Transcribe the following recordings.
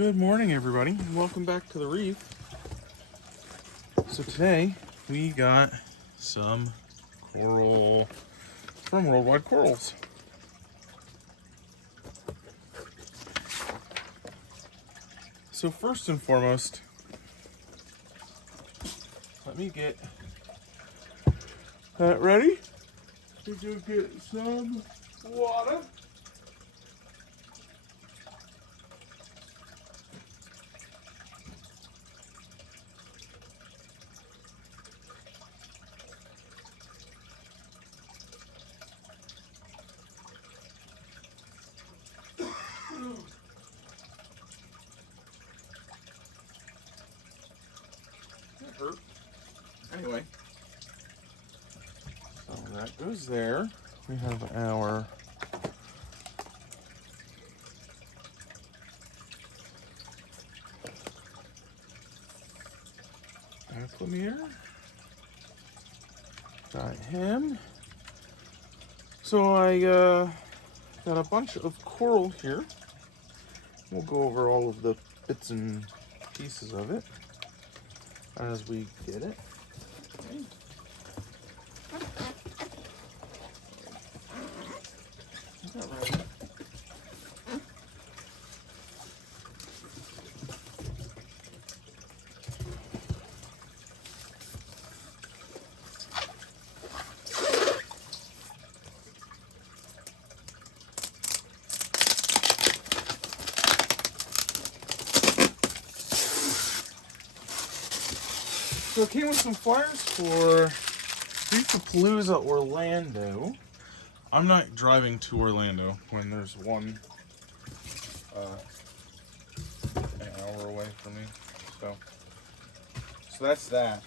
Good morning, everybody, and welcome back to the Reef. So today we got some coral from Worldwide Corals. So first and foremost, let me get that ready. We do get some water. That hurt. Anyway, so that goes there. We have our acclimator. Got him. So I got a bunch of coral here. We'll go over all of the bits and pieces of it as we get it. Okay. Is that right? So it came with some flyers for Reef Orlando. I'm not driving to Orlando when there's one an hour away from me. So that's that.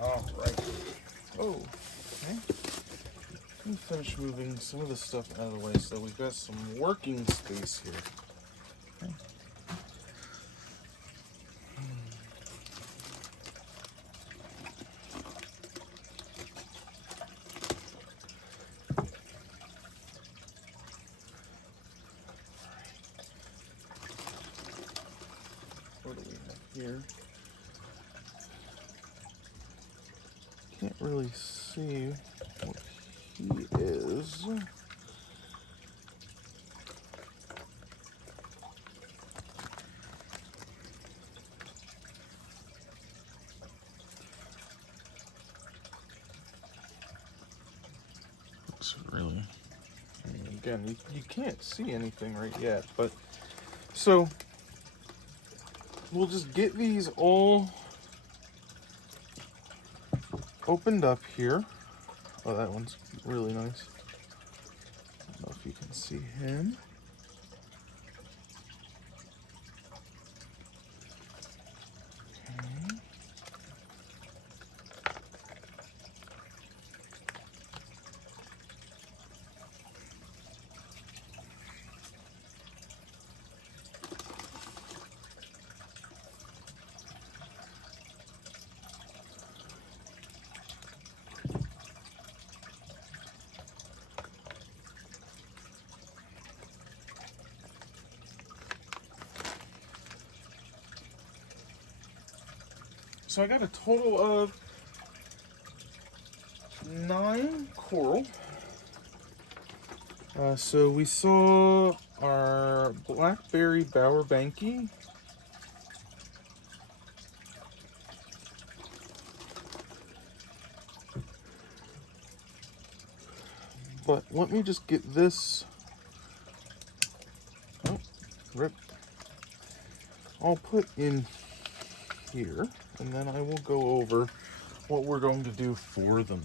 All right. Oh, okay. Let me finish moving some of the stuff out of the way so we've got some working space here. Okay. What do we have here? Can't really see what he is. Looks really, again, you can't see anything right yet, but so we'll just get these all opened up here. Oh, that one's really nice. I don't know if you can see him. Okay. So I got a total of 9 coral. So we saw our blackberry bowerbanki, but let me just get this. Oh, rip. I'll put in here, and then I will go over what we're going to do for them.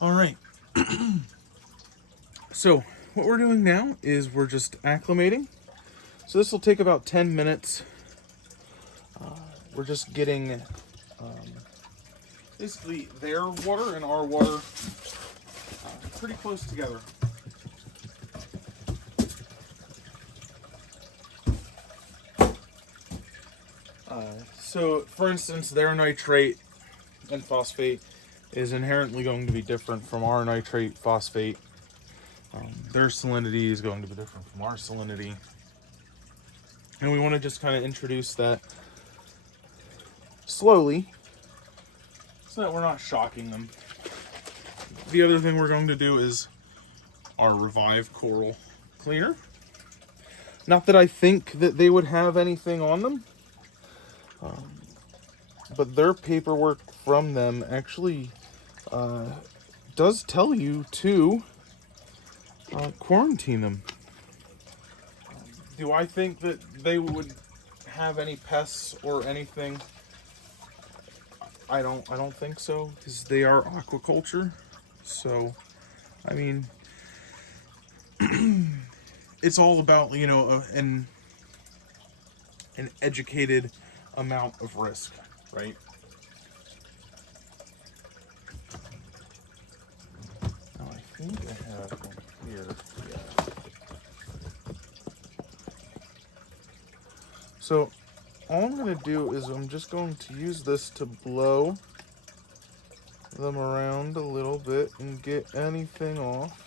All right. So what we're doing now is we're just acclimating. So this will take about 10 minutes. We're just getting basically their water and our water pretty close together. So for instance, their nitrate and phosphate is inherently going to be different from our nitrate phosphate. Their salinity is going to be different from our salinity. And we want to just kind of introduce that slowly so that we're not shocking them. The other thing we're going to do is our Revive Coral Cleaner. Not that I think that they would have anything on them, but their paperwork from them actually does tell you to quarantine them. Do I think that they would have any pests or anything? I don't think so, because they are aquaculture. So, I mean, it's all about, you know, an educated amount of risk, right? Now I think I have one here. Yeah. So all I'm going to do is I'm just going to use this to blow them around a little bit and get anything off.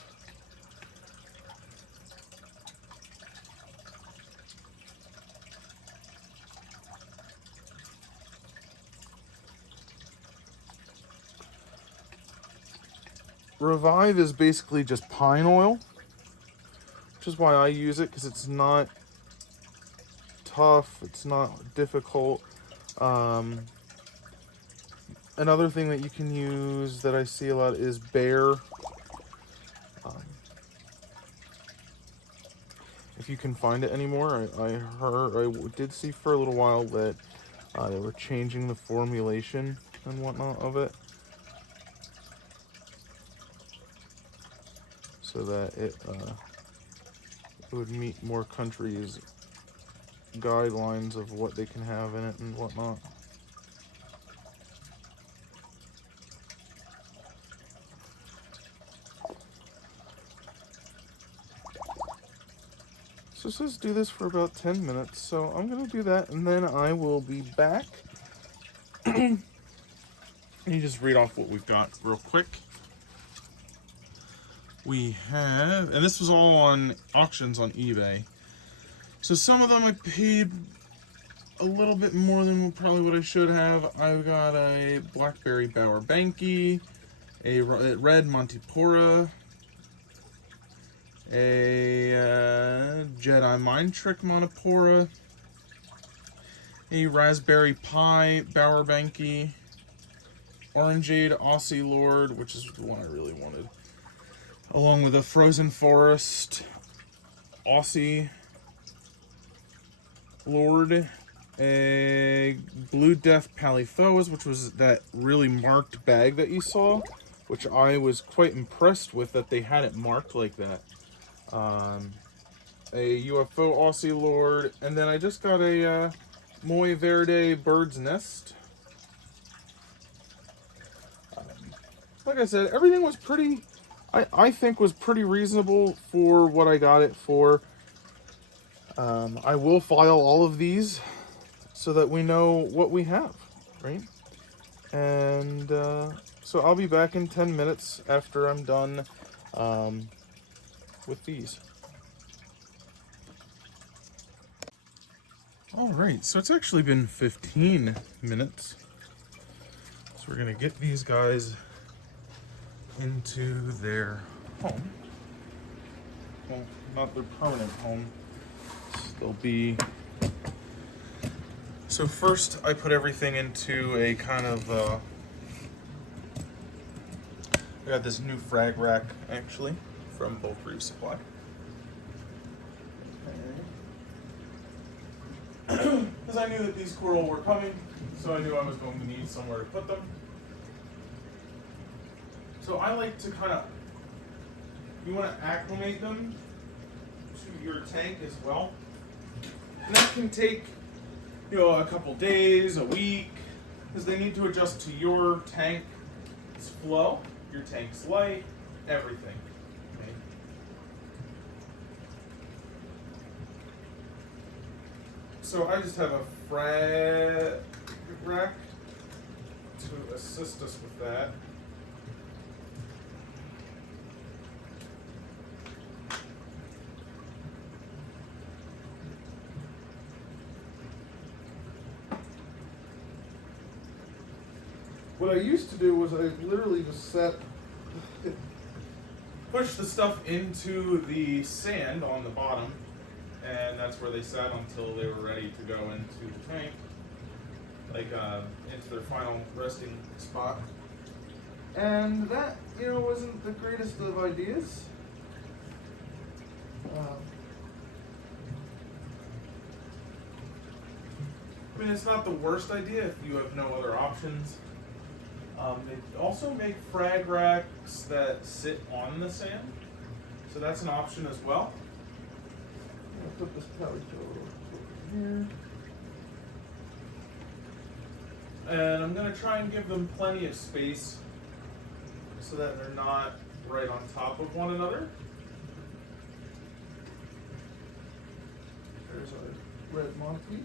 Revive is basically just pine oil, which is why I use it, because it's not tough, it's not difficult. Another thing that you can use that I see a lot is Bear. If you can find it anymore, I did see for a little while that they were changing the formulation and whatnot of it, so that it would meet more countries' guidelines of what they can have in it and whatnot. So it says do this for about 10 minutes, so I'm going to do that, and then I will be back. Let me just read off what we've got real quick. We have, and this was all on auctions on eBay. So some of them I paid a little bit more than probably what I should have. I've got a Blackberry Bower Banky, a Red Montipora, a Jedi Mind Trick Montipora, a Raspberry Pi Bower Banky, Orangeade Aussie Lord, which is the one I really wanted, along with a Frozen Forest Aussie Lord, a Blue Death Palifoas, which was that really marked bag that you saw, which I was quite impressed with that they had it marked like that. A UFO Aussie Lord, and then I just got a Moy Verde Bird's Nest. Like I said, everything was pretty, I think was pretty reasonable for what I got it for. I will file all of these so that we know what we have, right? And so I'll be back in 10 minutes after I'm done with these. All right, so it's actually been 15 minutes. So we're gonna get these guys into their home. Well, not their permanent home. They'll be. So first, I put everything into a kind of. I got this new frag rack actually from both Reef Supply. Because I knew that these coral were coming, so I knew I was going to need somewhere to put them. So I like to kind of, you want to acclimate them to your tank as well. And that can take, a couple days, a week, because they need to adjust to your tank's flow, your tank's light, everything. Okay. So I just have a frag rack to assist us with that. What I used to do was I literally just push the stuff into the sand on the bottom, and that's where they sat until they were ready to go into the tank, like into their final resting spot. And that, wasn't the greatest of ideas. I mean, it's not the worst idea if you have no other options. They also make frag racks that sit on the sand, so that's an option as well. I'm going to put this power tool over here. And I'm going to try and give them plenty of space so that they're not right on top of one another. There's our red Monty.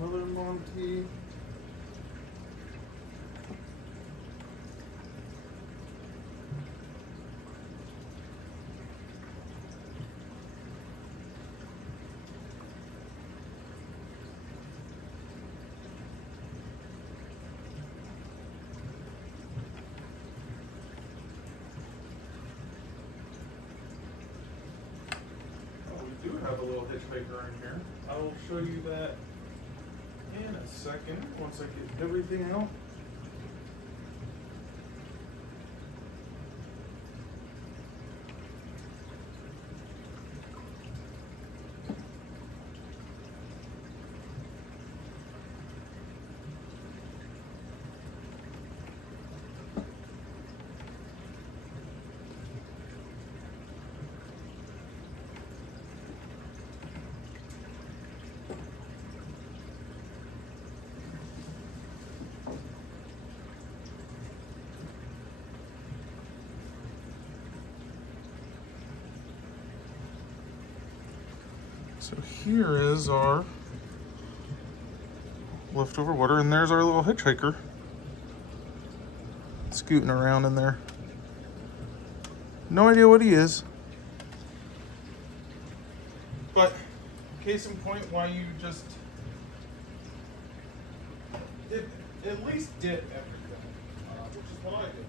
Another Monty. We do have a little hitchhiker in here. I will show you that in a second once I get everything out. So here is our leftover water, and there's our little hitchhiker scooting around in there. No idea what he is, but case in point, why you just at least dip everything, which is what I do.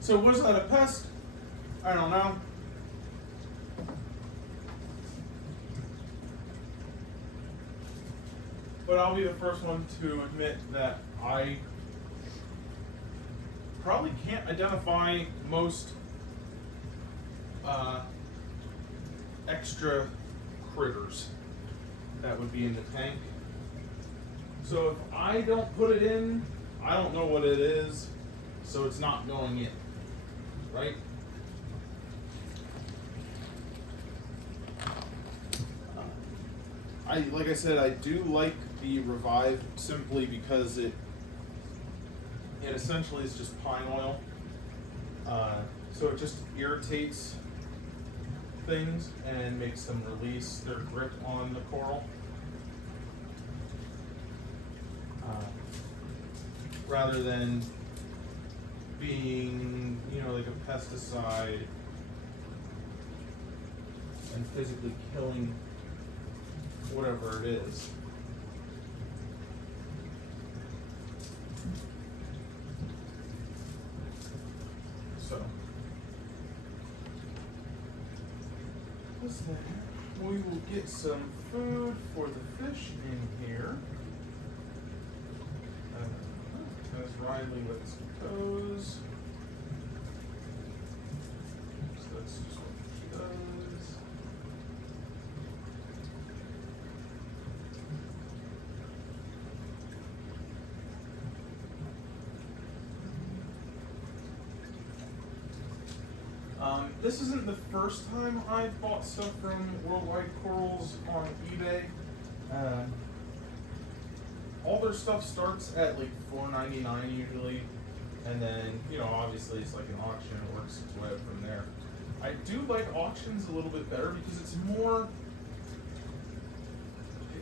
So was that a pest? I don't know. But I'll be the first one to admit that I probably can't identify most extra critters that would be in the tank. So if I don't put it in, I don't know what it is, so it's not going in. Right? Like I said, I do like the Revive simply because it essentially is just pine oil. So it just irritates things and makes them release their grip on the coral. Rather than being, like a pesticide and physically killing whatever it is. So, we will get some food for the fish in here. As Riley lets goes. So that's just what she does. This isn't the first time I've bought stuff from Worldwide Corals on eBay. All their stuff starts at like $4.99 usually, and then, you know, obviously it's like an auction, it works its way up from there. I do like auctions a little bit better because it's more,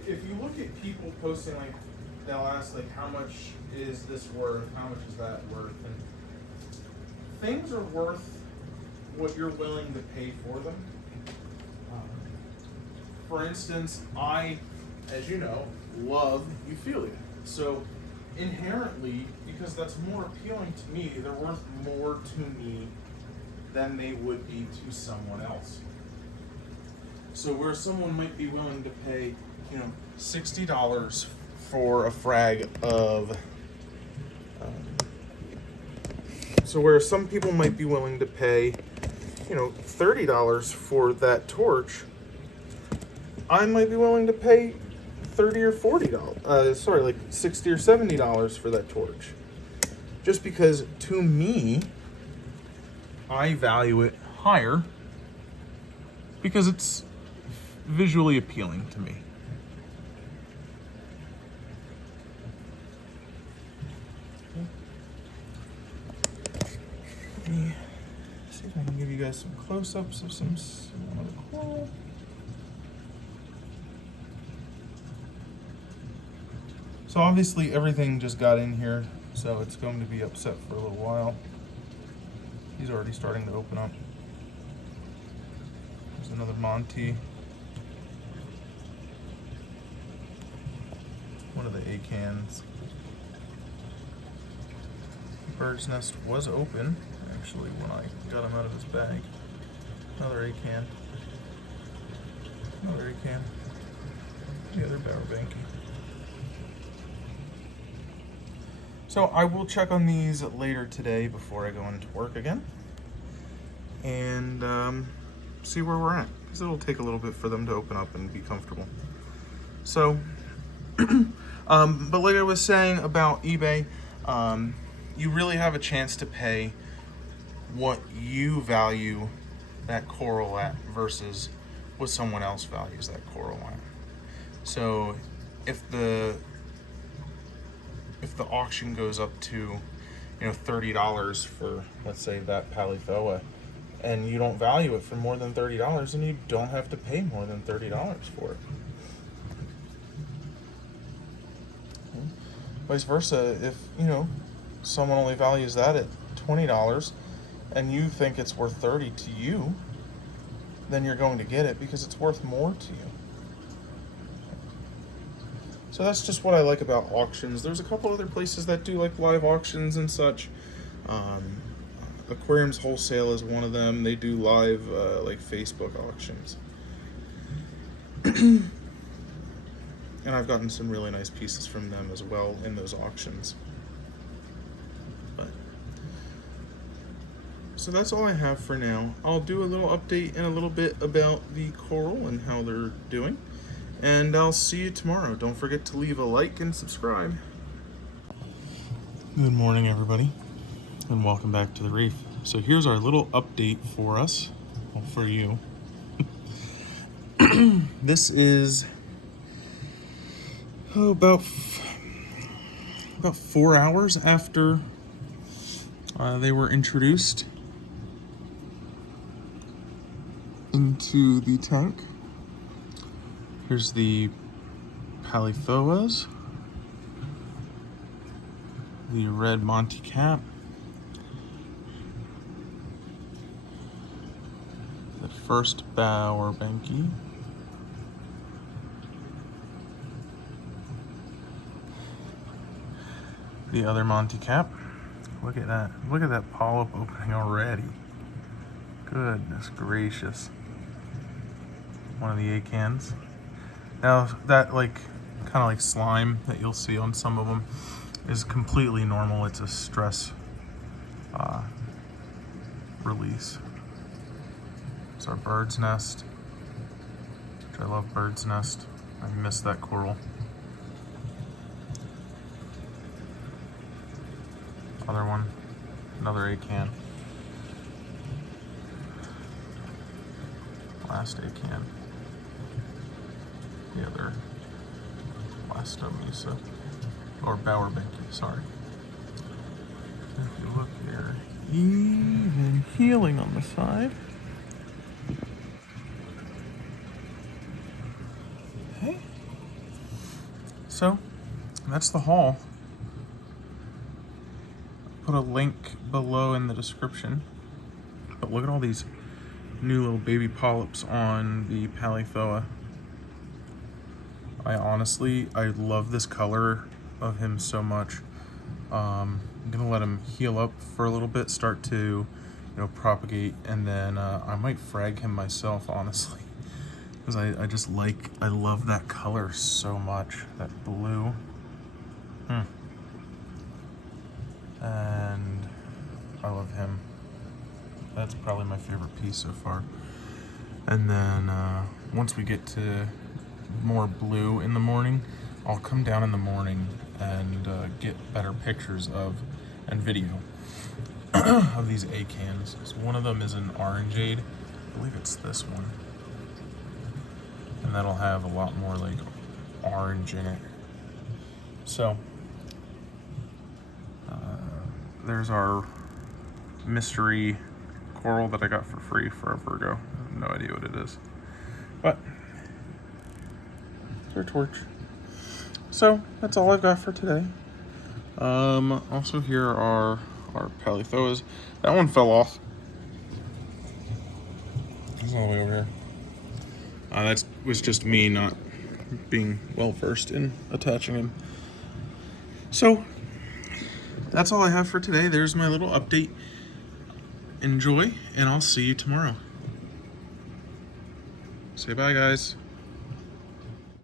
if you look at people posting, like, they'll ask like, how much is this worth, how much is that worth, and things are worth what you're willing to pay for them. For instance, I, as you know, love Euphyllia. So inherently, because that's more appealing to me, they're worth more to me than they would be to someone else. So where someone might be willing to pay, you know, $60 for a frag of, so where some people might be willing to pay, you know, $30 for that torch, I might be willing to pay $30 or $40, like $60 or $70 for that torch. Just because to me, I value it higher because it's visually appealing to me. Let me see if I can give you guys some close-ups of some of the coral. So obviously everything just got in here, so it's going to be upset for a little while. He's already starting to open up. There's another Monty. One of the acans. Bird's nest was open, actually, when I got him out of his bag. Another acan. Another acan. The other Bowerbanky. So I will check on these later today before I go into work again, and see where we're at, because it'll take a little bit for them to open up and be comfortable. So, but like I was saying about eBay, you really have a chance to pay what you value that coral at versus what someone else values that coral at. So if the auction goes up to, you know, $30 for, let's say, that Palithoa, and you don't value it for more than $30, then you don't have to pay more than $30 for it. Okay. Vice versa, if, you know, someone only values that at $20 and you think it's worth $30 to you, then you're going to get it because it's worth more to you. So that's just what I like about auctions. There's a couple other places that do like live auctions and such. Aquariums Wholesale is one of them. They do live like Facebook auctions. And I've gotten some really nice pieces from them as well in those auctions. But so that's all I have for now. I'll do a little update in a little bit about the coral and how they're doing. And I'll see you tomorrow. Don't forget to leave a like and subscribe. Good morning, everybody, and welcome back to the Reef. So here's our little update for us, well, for you. This is about 4 hours after they were introduced into the tank. Here's the Palithoas, the red Monty cap, the first Bowerbanky, the other Monty cap. Look at that. Look at that polyp opening already. Goodness gracious. One of the acans. Now that kind of like slime that you'll see on some of them is completely normal. It's a stress release. It's our bird's nest, which I love bird's nest. I miss that coral. Other one, another acan. last acan. The other Blastomysa, or Bowerbanki, sorry. If you look here, even healing on the side. Okay. So, that's the haul. Put a link below in the description. But look at all these new little baby polyps on the Paleothoa. I love this color of him so much. I'm gonna let him heal up for a little bit, start to, propagate, and then I might frag him myself, honestly, because I love that color so much, that blue. And I love him. That's probably my favorite piece so far. And then once we get to more blue in the morning, I'll come down in the morning and get better pictures of and video of these acans. So one of them is an orangeade. I believe it's this one. And that'll have a lot more like orange in it. So there's our mystery coral that I got for free forever ago. I have no idea what it is. But it's our torch. So that's all I've got for today. Also here are our Paleothoas. That one fell off. It's all the way over here. That was just me not being well versed in attaching him. So that's all I have for today. There's my little update. Enjoy, and I'll see you tomorrow. Say bye, guys.